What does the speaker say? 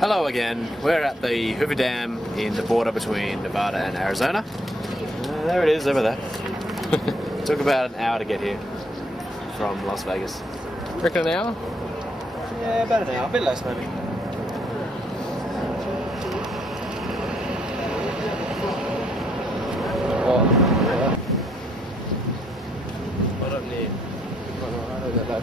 Hello again. We're at the Hoover Dam in the border between Nevada and Arizona. There it is over there. Took about an hour to get here from Las Vegas. Reckon an hour? Yeah, about an hour. A bit less maybe. I don't need. I don't know that